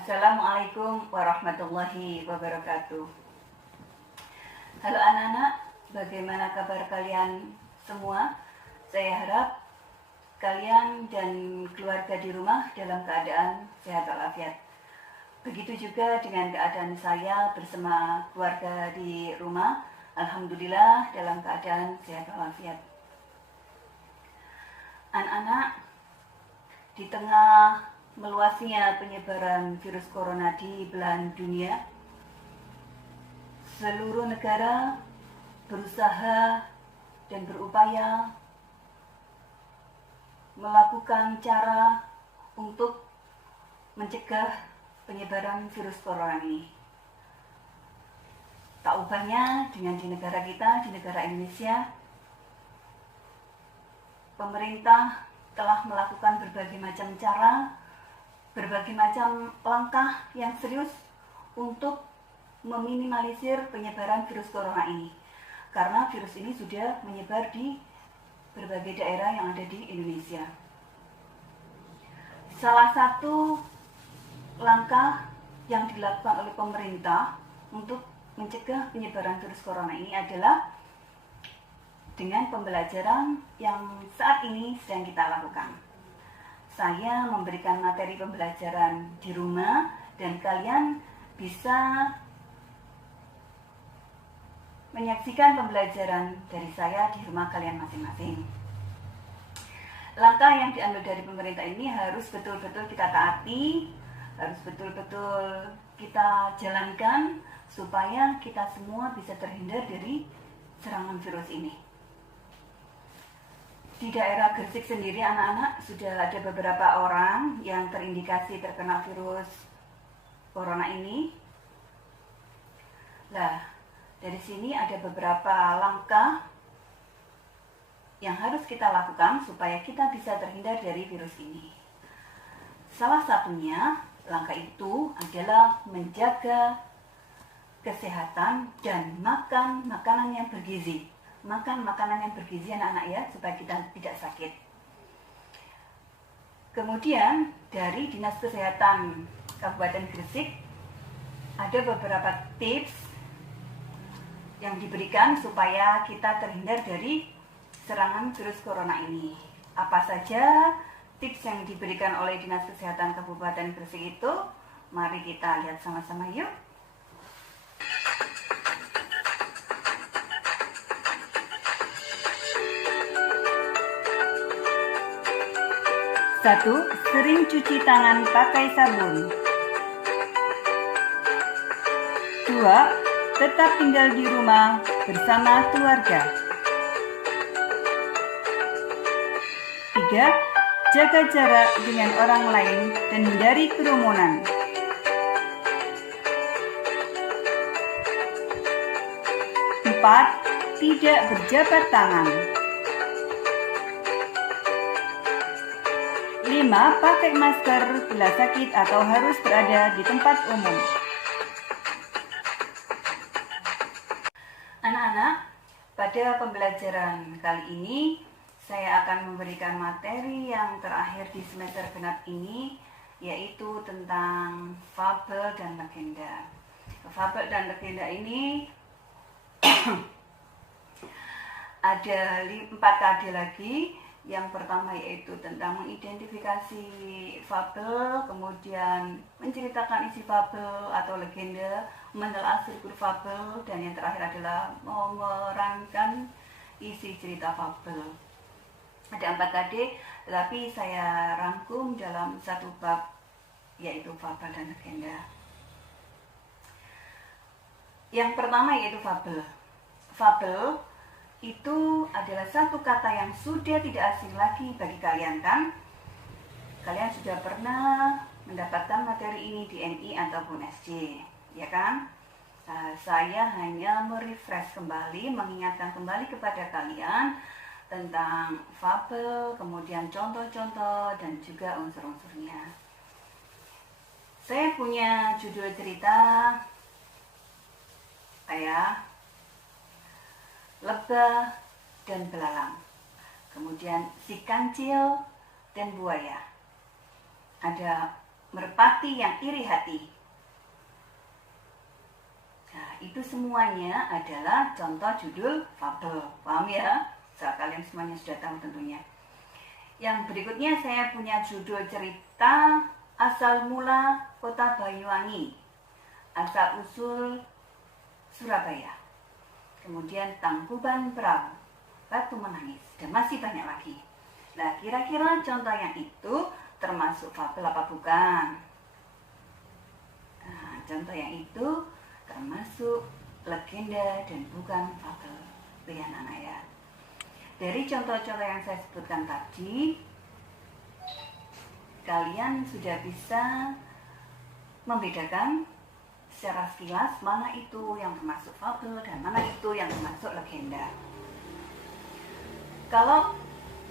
Assalamualaikum warahmatullahi wabarakatuh. Halo anak-anak, bagaimana kabar kalian semua? Saya harap kalian dan keluarga di rumah dalam keadaan sehat walafiat. Begitu juga dengan keadaan saya bersama keluarga di rumah. Alhamdulillah dalam keadaan sehat walafiat. Anak-anak, di tengah meluasnya penyebaran virus corona di belahan dunia, seluruh negara berusaha dan berupaya melakukan cara untuk mencegah penyebaran virus corona ini. Tak ubahnya dengan di negara kita, di negara Indonesia, pemerintah telah melakukan berbagai macam cara, berbagai macam langkah yang serius untuk meminimalisir penyebaran virus corona ini. Karena virus ini sudah menyebar di berbagai daerah yang ada di Indonesia. Salah satu langkah yang dilakukan oleh pemerintah untuk mencegah penyebaran virus corona ini adalah dengan pembelajaran yang saat ini sedang kita lakukan. Saya memberikan materi pembelajaran di rumah dan kalian bisa menyaksikan pembelajaran dari saya di rumah kalian masing-masing. Langkah yang diambil dari pemerintah ini harus betul-betul kita taati, harus betul-betul kita jalankan supaya kita semua bisa terhindar dari serangan virus ini. Di daerah Gresik sendiri anak-anak sudah ada beberapa orang yang terindikasi terkena virus corona ini. Nah, dari sini ada beberapa langkah yang harus kita lakukan supaya kita bisa terhindar dari virus ini. Salah satunya, langkah itu adalah menjaga kesehatan dan makan makanan yang bergizi. Makan makanan yang bergizi anak-anak ya, supaya kita tidak sakit. Kemudian dari Dinas Kesehatan Kabupaten Gresik ada beberapa tips yang diberikan supaya kita terhindar dari serangan virus corona ini. Apa saja tips yang diberikan oleh Dinas Kesehatan Kabupaten Gresik itu? Mari kita lihat sama-sama yuk. 1. Sering cuci tangan pakai sabun. 2. Tetap tinggal di rumah bersama keluarga. 3. Jaga jarak dengan orang lain dan hindari kerumunan. 4. Tidak berjabat tangan. 5. Pakai masker bila sakit atau harus berada di tempat umum. Anak-anak, pada pembelajaran kali ini saya akan memberikan materi yang terakhir di semester genap ini, yaitu tentang fabel dan legenda. Fabel dan legenda ini ada 4 kade lagi. Yang pertama yaitu tentang mengidentifikasi fabel, kemudian menceritakan isi fabel atau legenda, menelaah struktur fabel, dan yang terakhir adalah memerankan isi cerita fabel. Ada 4 kade, tetapi saya rangkum dalam satu bab, yaitu fabel dan legenda. Yang pertama yaitu fabel. Fabel itu adalah satu kata yang sudah tidak asing lagi bagi kalian, kan? Kalian sudah pernah mendapatkan materi ini di MI ataupun SJ, ya kan? Saya hanya merefresh kembali, mengingatkan kembali kepada kalian tentang fabel, kemudian contoh-contoh dan juga unsur-unsurnya. Saya punya judul cerita kayak lebah dan belalang, kemudian si kancil dan buaya. Ada merpati yang iri hati. Nah, itu semuanya adalah contoh judul fabel. Paham ya? Kalian semuanya sudah tahu tentunya. Yang berikutnya saya punya judul cerita asal mula kota Banyuwangi, asal usul Surabaya, kemudian Tangkuban Perahu, Batu Menangis, dan masih banyak lagi. Nah, kira-kira contoh yang itu termasuk fabel apa bukan? Nah, contoh yang itu termasuk legenda dan bukan fabel. Pilih anak-anak ya. Dari contoh-contoh yang saya sebutkan tadi, kalian sudah bisa membedakan secara sekilas mana itu yang termasuk fabel dan mana itu yang termasuk legenda. Kalau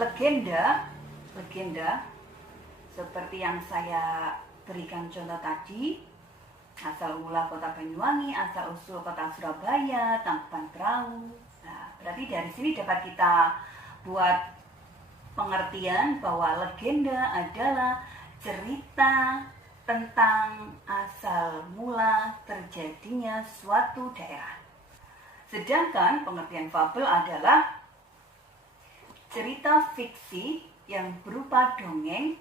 legenda seperti yang saya berikan contoh tadi, asal mula kota Banyuwangi, asal usul kota Surabaya, Tangkuban Perahu. Nah, berarti dari sini dapat kita buat pengertian bahwa legenda adalah cerita tentang asal mula terjadinya suatu daerah. Sedangkan pengertian fabel adalah cerita fiksi yang berupa dongeng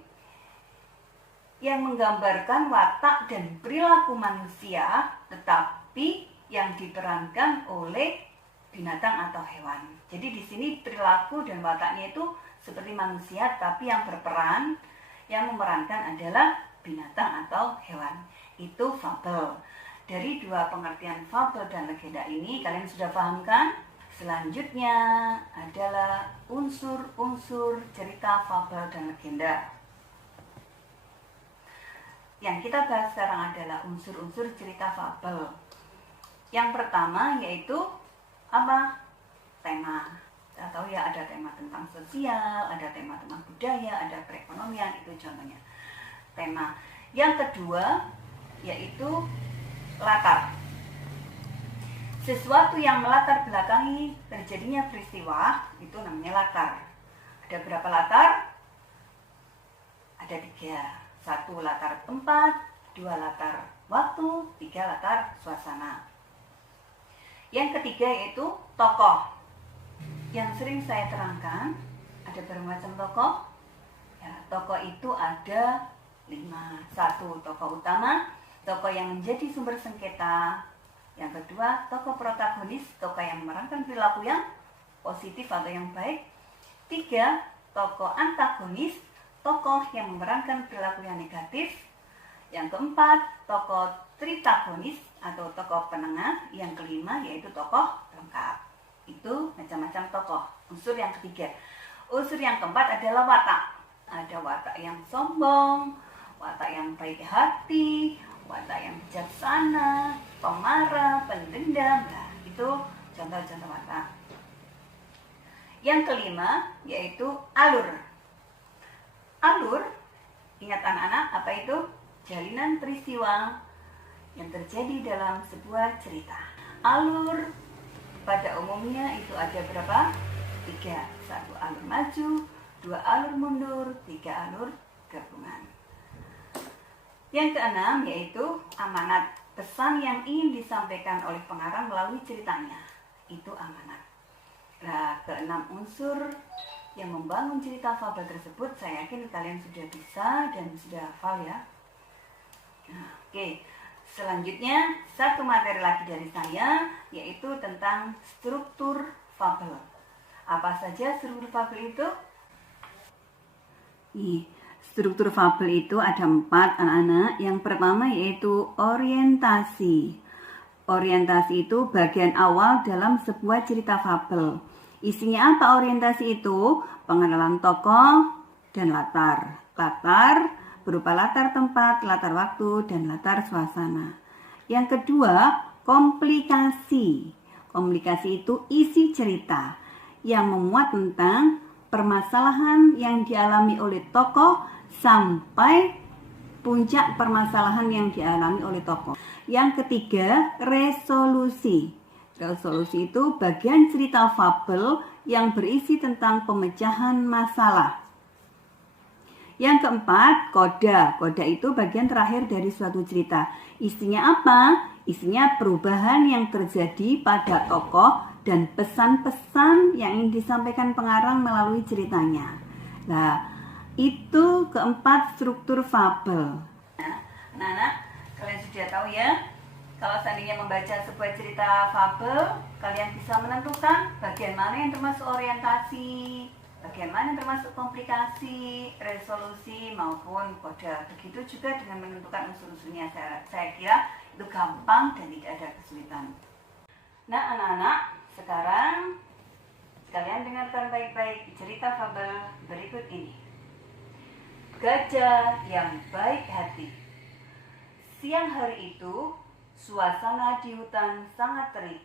yang menggambarkan watak dan perilaku manusia, tetapi yang diperankan oleh binatang atau hewan. Jadi di sini perilaku dan wataknya itu seperti manusia, tapi yang berperan, yang memerankan adalah binatang atau hewan. Itu fabel. Dari dua pengertian fabel dan legenda ini kalian sudah paham kan? Selanjutnya adalah unsur-unsur cerita fabel dan legenda. Yang kita bahas sekarang adalah unsur-unsur cerita fabel. Yang pertama yaitu apa? Tema. Kita tahu ya, ada tema tentang sosial, ada tema tentang budaya, ada perekonomian, itu contohnya. Tema. Yang kedua yaitu latar. Sesuatu yang melatar belakangi terjadinya peristiwa itu namanya latar. Ada berapa latar? Ada 3. 1 latar tempat, 2 latar waktu, 3 latar suasana. Yang ketiga yaitu tokoh. Yang sering saya terangkan, ada berbagai macam tokoh. Ya, tokoh itu ada 5. 1 tokoh utama, tokoh yang menjadi sumber sengketa. Yang kedua, tokoh protagonis, tokoh yang memerankan perilaku yang positif atau yang baik. 3 tokoh antagonis, tokoh yang memerankan perilaku yang negatif. Yang keempat, tokoh tritagonis atau tokoh penengah. Yang kelima yaitu tokoh pelengkap. Itu macam-macam tokoh. Unsur yang ketiga. Unsur yang keempat adalah watak. Ada watak yang sombong, watak yang baik hati, watak yang bijaksana, pemarah, pendendam. Nah, itu contoh-contoh watak. Yang kelima yaitu alur. Alur, ingat anak-anak, apa itu? Jalinan peristiwa yang terjadi dalam sebuah cerita. Alur pada umumnya itu ada berapa? 3. 1 alur maju, 2 alur mundur, 3 alur gabungan. Yang keenam yaitu amanat. Pesan yang ingin disampaikan oleh pengarang melalui ceritanya. Itu amanat. Nah, keenam unsur yang membangun cerita fabel tersebut, saya yakin kalian sudah bisa dan sudah hafal ya. Nah, oke. Selanjutnya, satu materi lagi dari saya, yaitu tentang struktur fabel. Apa saja struktur fabel itu? Struktur fabel itu ada 4 anak-anak. Yang pertama yaitu orientasi. Orientasi itu bagian awal dalam sebuah cerita fabel. Isinya apa orientasi itu? Pengenalan tokoh dan latar. Latar berupa latar tempat, latar waktu, dan latar suasana. Yang kedua, komplikasi. Komplikasi itu isi cerita yang memuat tentang permasalahan yang dialami oleh tokoh sampai puncak permasalahan yang dialami oleh tokoh. Yang ketiga, resolusi. Resolusi itu bagian cerita fabel yang berisi tentang pemecahan masalah. Yang keempat, koda. Koda itu bagian terakhir dari suatu cerita. Isinya apa? Isinya perubahan yang terjadi pada tokoh dan pesan-pesan yang ingin disampaikan pengarang melalui ceritanya. Nah, itu keempat struktur fabel. Anak-anak, kalian sudah tahu ya, kalau seandainya membaca sebuah cerita fabel, kalian bisa menentukan bagian mana yang termasuk orientasi, bagian mana yang termasuk komplikasi, resolusi maupun kode. Begitu juga dengan menentukan unsur-unsurnya. Saya kira itu gampang dan tidak ada kesulitan. Nah anak-anak, sekarang kalian dengarkan baik-baik cerita fabel berikut ini. Gajah yang baik hati. Siang hari itu, suasana di hutan sangat terik.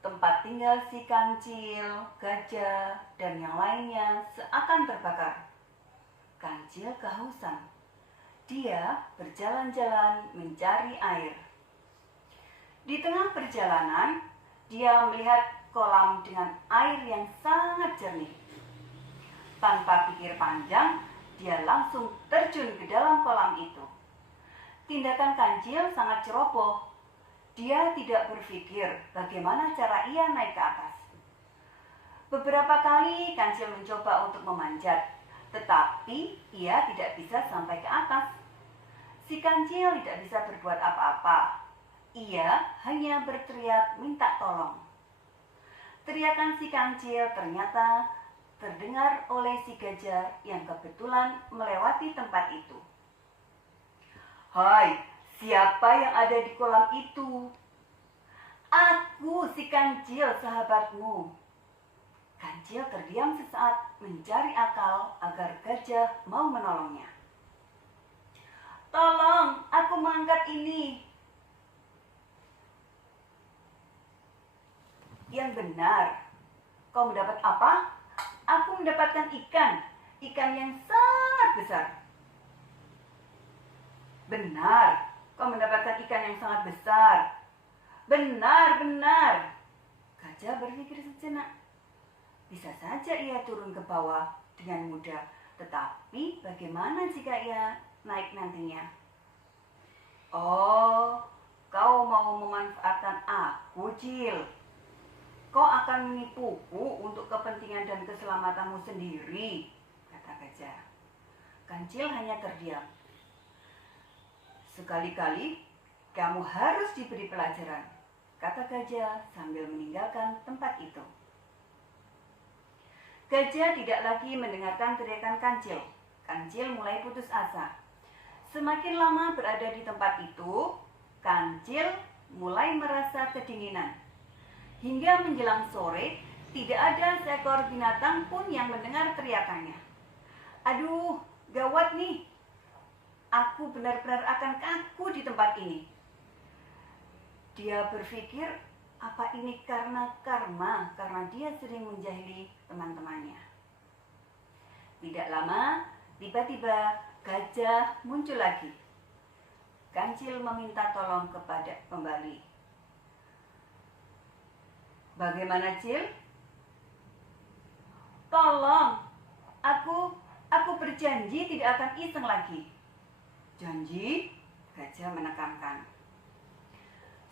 Tempat tinggal si kancil, gajah, dan yang lainnya seakan terbakar. Kancil kehausan. Dia berjalan-jalan mencari air. Di tengah perjalanan, dia melihat kolam dengan air yang sangat jernih. Tanpa pikir panjang, dia langsung terjun ke dalam kolam itu. Tindakan kancil sangat ceroboh. Dia tidak berpikir bagaimana cara ia naik ke atas. Beberapa kali kancil mencoba untuk memanjat, tetapi ia tidak bisa sampai ke atas. Si kancil tidak bisa berbuat apa-apa. Ia hanya berteriak minta tolong. Teriakan si kancil ternyata terdengar oleh si gajah yang kebetulan melewati tempat itu. Hai, siapa yang ada di kolam itu? Aku, si kancil, sahabatmu. Kancil terdiam sesaat mencari akal agar gajah mau menolongnya. Tolong, aku mengangkat ini. Yang benar. Kau mendapat apa? Aku mendapatkan ikan. Ikan yang sangat besar. Benar, kau mendapatkan ikan yang sangat besar. Benar, benar. Gajah berpikir sejenak. Bisa saja ia turun ke bawah dengan mudah. Tetapi bagaimana jika ia naik nantinya? Oh, kau mau memanfaatkan aku, Cil. Kau akan menipuku untuk kepentingan dan keselamatanmu sendiri, kata gajah. Kancil hanya terdiam. Sekali-kali kamu harus diberi pelajaran, kata gajah sambil meninggalkan tempat itu. Gajah tidak lagi mendengarkan teriakan kancil. Kancil mulai putus asa. Semakin lama berada di tempat itu, kancil mulai merasa kedinginan. Hingga menjelang sore, tidak ada seekor binatang pun yang mendengar teriakannya. Aduh, gawat nih. Aku benar-benar akan kaku di tempat ini. Dia berpikir, apa ini karena karma, karena dia sering menjahili teman-temannya. Tidak lama, tiba-tiba gajah muncul lagi. Kancil meminta tolong kepada kembali. Bagaimana, Cil? Tolong, aku berjanji tidak akan iseng lagi. Janji? Gajah menekankan.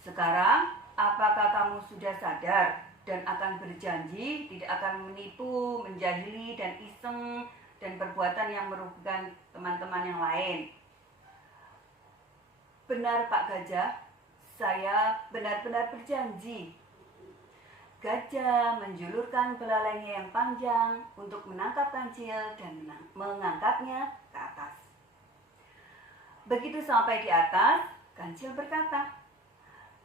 Sekarang, apakah kamu sudah sadar dan akan berjanji tidak akan menipu, menjahili, dan iseng, dan perbuatan yang merugikan teman-teman yang lain? Benar, Pak Gajah, saya benar-benar berjanji. Gajah menjulurkan belalainya yang panjang untuk menangkap kancil dan mengangkatnya ke atas. Begitu sampai di atas, kancil berkata,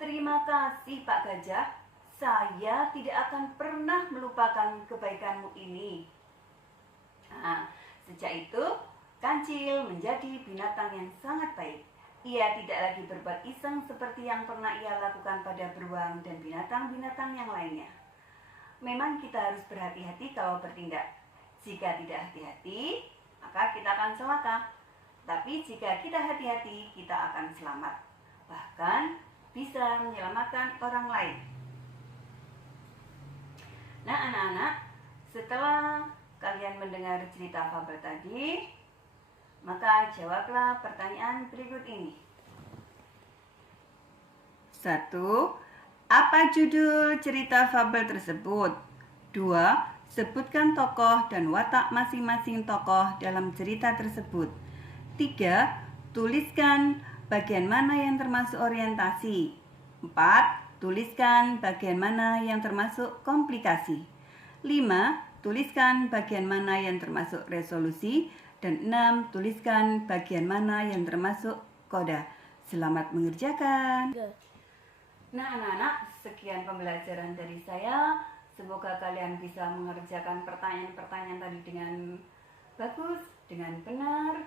"Terima kasih Pak Gajah, saya tidak akan pernah melupakan kebaikanmu ini." Nah, sejak itu, kancil menjadi binatang yang sangat baik. Ia tidak lagi berbuat iseng seperti yang pernah ia lakukan pada beruang dan binatang-binatang yang lainnya. Memang kita harus berhati-hati kalau bertindak. Jika tidak hati-hati, maka kita akan celaka. Tapi jika kita hati-hati, kita akan selamat. Bahkan bisa menyelamatkan orang lain. Nah anak-anak, setelah kalian mendengar cerita fabel tadi, maka jawablah pertanyaan berikut ini. 1. Apa judul cerita fabel tersebut? 2. Sebutkan tokoh dan watak masing-masing tokoh dalam cerita tersebut. 3. Tuliskan bagian mana yang termasuk orientasi. 4. Tuliskan bagian mana yang termasuk komplikasi. 5. Tuliskan bagian mana yang termasuk resolusi. Dan 6. Tuliskan bagian mana yang termasuk koda. Selamat mengerjakan. Nah anak-anak, sekian pembelajaran dari saya. Semoga kalian bisa mengerjakan pertanyaan-pertanyaan tadi dengan bagus, dengan benar,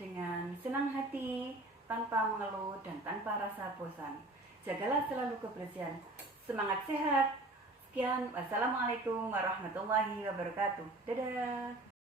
dengan senang hati, tanpa mengeluh dan tanpa rasa bosan. Jagalah selalu kebersihan. Semangat sehat. Sekian, wassalamualaikum warahmatullahi wabarakatuh. Dadah.